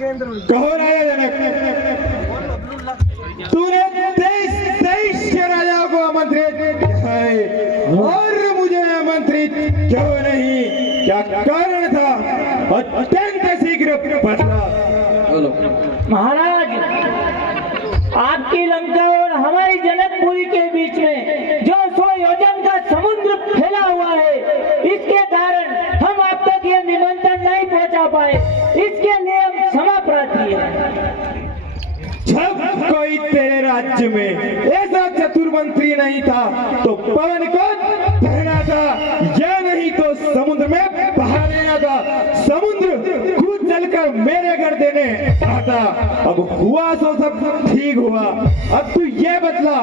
कहो राजा जनक, तूने 23 राजाओं को आमंत्रित किया है और मुझे आमंत्रित क्यों नहीं? क्या कारण था? अत्यंत शीघ्र बदला। महाराज, आपकी लंका और हमारी जनकपुरी के बीच में जो 100 योजन का समुद्र फैला हुआ है, इसके कारण हम आप तक ये निमंत्रण नहीं पहुंचा पाए। इसके लिए हम क्षमा प्रार्थी हैं। जब कोई तेरे राज्य में ऐसा चतुर मंत्री नहीं था तो पवन को बहना था, या नहीं तो समुद्र में बहा देना था। समुद्र कूद चलकर मेरे घर देने आता। अब हुआ तो सब ठीक हुआ। अब तू ये बतला,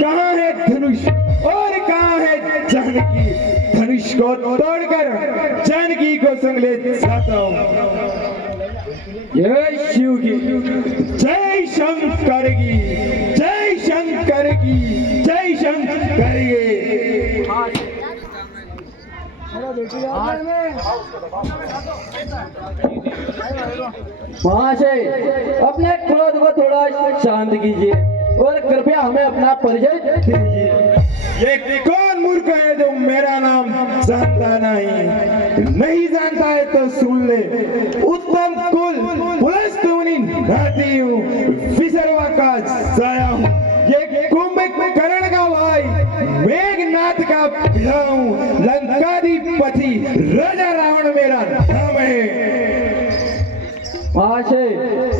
कहाँ है धनुष और कहाँ है जानकी? धनुष को तोड़कर जानकी को संग ले जाता हूँ। जय शिव की, जय शंकर की, जय शंकर की, जय शंकर की। महाशय, अपने क्रोध को थोड़ा शांत कीजिए और कृपया हमें अपना परिचय दीजिए। ये कौन मूर्ख है जो मेरा नाम जानता नहीं जानता है तो सुन ले। उत्तम कुल पुलस्तुनी नाती हूँ, विसर्वा का साया हूँ। ये कुंभकर्ण का भाई मेघनाथ का पिता हूँ। लंकाधिपति राजा रावण मेरा नाम है। महाशय,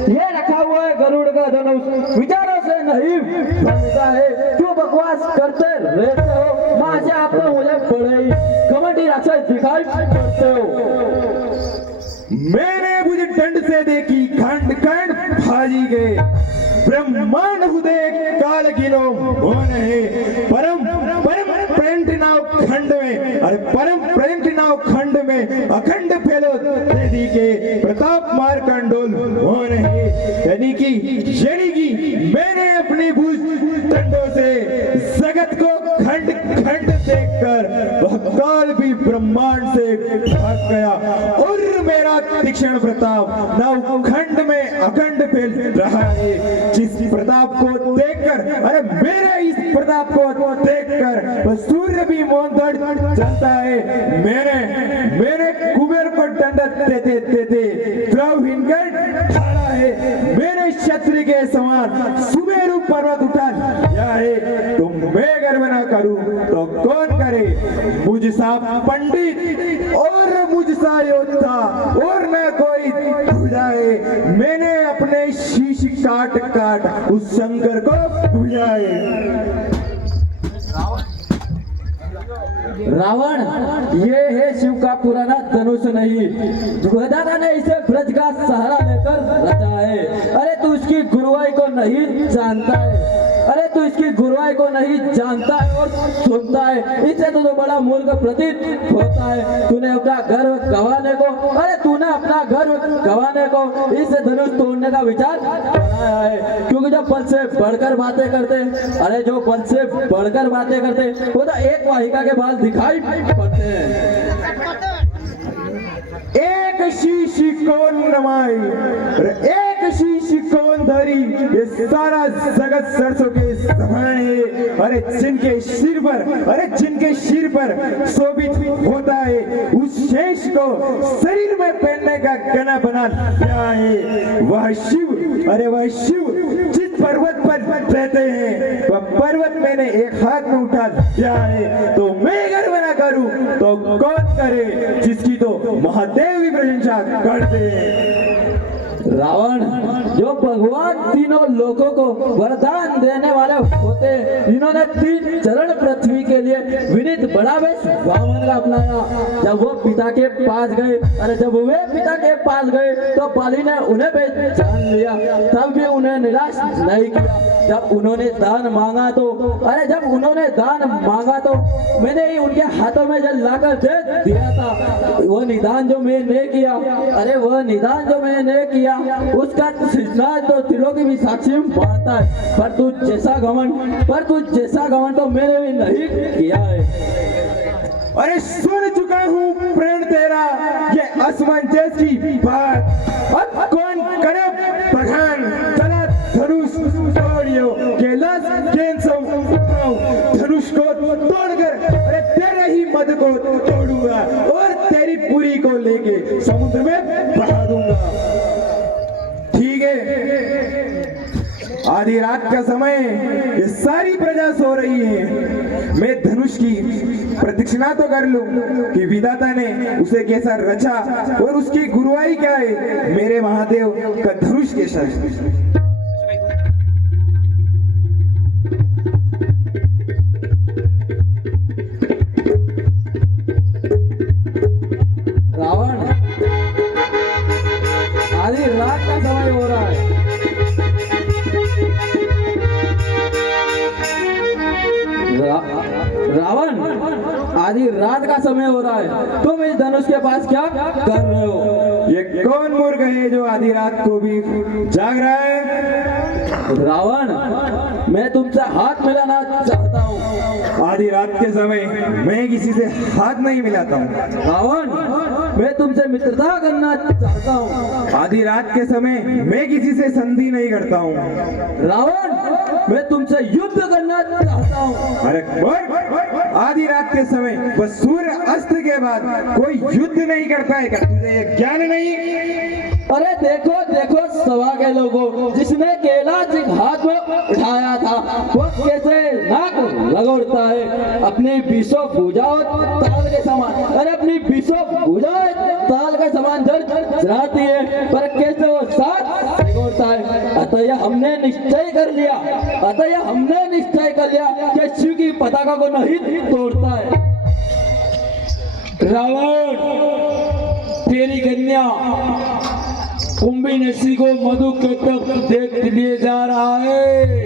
ये रखा हुआ है गरुड़ का धनुष, विचारों से नहीं बनता है। क्यों बकवास करते रहते हो? महाशय, आप तो मुझे बड़े ही घमंडी राक्षस दिखाई पड़ते हो। मैंने मुझे दंड से देखी खंड खंड भाजी गए। ब्रह्मांड हृदय काल गिनो कौन है? परम परम प्रेंट नाव खंड में, अरे परम प्रेंट नाव खंड में अखंड फैलो दे के प्रताप मार कंडोल कौन है? यानी कि मैंने अपनी भुज दंडों से जगत को खंड खंड देखकर वह काल भी ब्रह्मांड से भाग गया और मेरा तीक्ष्ण प्रताप नव खंड में अखंड फैल रहा है। जिस प्रताप को देखकर, अरे मेरे इस प्रताप को देखकर वह सूर्य भी मौन दौड़ चलता है। मेरे कुबेर को दंड देते द्रव हिनकर खड़ा है। मेरे क्षत्रिय के समान सुमेरु पर्वत उठा लिया है। तो मैं गर्व न करूं तो कौन करे? मुझ सा पंडित और मुझ सा योद्धा और न कोई दूजा है। मैंने अपने शीश काट काट उस शंकर को पूजा है। रावण, ये है शिव का पुराना धनुष नहीं, विधाता ने इसे ब्रज का सहारा लेकर रचा है। अरे तू इसकी गुरुवाई को नहीं जानता है, अरे तू इसकी गुरुवाई को नहीं जानता है और सुनता है। इससे तो बड़ा मूर्ख प्रतीत होता है। तूने अपना गर्व गंवाने को, अरे तूने अपना गर्व गंवाने को इस धनुष तोड़ने का विचार बनाया है। क्योंकि जो पद से बढ़कर बातें करते, अरे जो पद से बढ़कर बातें करते वो तो एक वाहिका के बाद दिखाई पड़ते हैं। एक शीश कौन नमाई, एक शीश कौन धरी, ये सारा जगत सरसों के समान है। अरे जिनके सिर पर शोभित होता है उस शेष को शरीर में पहनने का गना बना लिया है। वह शिव जिस पर्वत पर रहते हैं वह पर्वत मैंने एक हाथ में उठा लिया है। तो मैं गर्व न करूं तो कौन करे, जिसकी तो महादेव भी प्रशंसा करते हैं। रावण, जो भगवान तीनों लोगों को वरदान देने वाले होते, इन्होंने 3 चरण पृथ्वी के लिए विनीत बड़ा वेश वामन का अपनाया। जब वो पिता के पास गए, अरे जब वे पिता के पास गए तो बाली ने उन्हें पहचान लिया, तब भी उन्हें निराश नहीं किया। जब उन्होंने दान मांगा तो मैंने ही उनके हाथों में जल लाकर दे दिया था। वो निदान जो मैंने किया, उसका सिद्धांत तो दिलों की भी साक्षी मानता है। पर तू जैसा घमंड तो मैंने भी नहीं किया है। अरे सुन चुका हूँ प्रण तेरा, ये असमंजस की बात। अब कौन करे कुंडी को लेके समुद्र में बहा दूंगा। ठीक है, आधी रात का समय, ये सारी प्रजा सो रही है, मैं धनुष की प्रदक्षिणा तो कर लूं कि विधाता ने उसे कैसा रचा और उसकी गुरुवाई क्या है, मेरे महादेव का धनुष कैसा है। रावण, आधी रात का समय हो रहा है। रावण, आधी रात का समय हो रहा है, तुम इस धनुष के पास क्या कर रहे हो? ये कौन मूर्ख है जो आधी रात को भी जाग रहा है? रावण, मैं तुमसे हाथ मिलाना चाहता हूँ। आधी रात के समय मैं किसी से हाथ नहीं मिलाता हूँ। रावण, मैं तुमसे मित्रता करना चाहता हूँ। आधी रात के समय मैं किसी से संधि नहीं करता हूँ। रावण, मैं तुमसे युद्ध करना चाहता हूँ। अरे बोल, आधी रात के समय बस सूर्य अस्त के बाद कोई युद्ध नहीं करता है क्या? तुझे ये ज्ञान नहीं? अरे देखो देखो सभा के लोगों, जिसने केला हाथ में उठाया था वो कैसे नाक लगोड़ता है, अपनी बीसों भुजाओं ताल के समान, अरे अपनी बीसों भुजाएं ताल के समान जराती है, पर कैसे वो साथ लगोड़ता है। अतः हमने निश्चय कर लिया कि शिव की पताका को नहीं तोड़ता है। रावण, तेरी कन्या कुंभी नसी को मधु के तक देख लिए जा रहा है।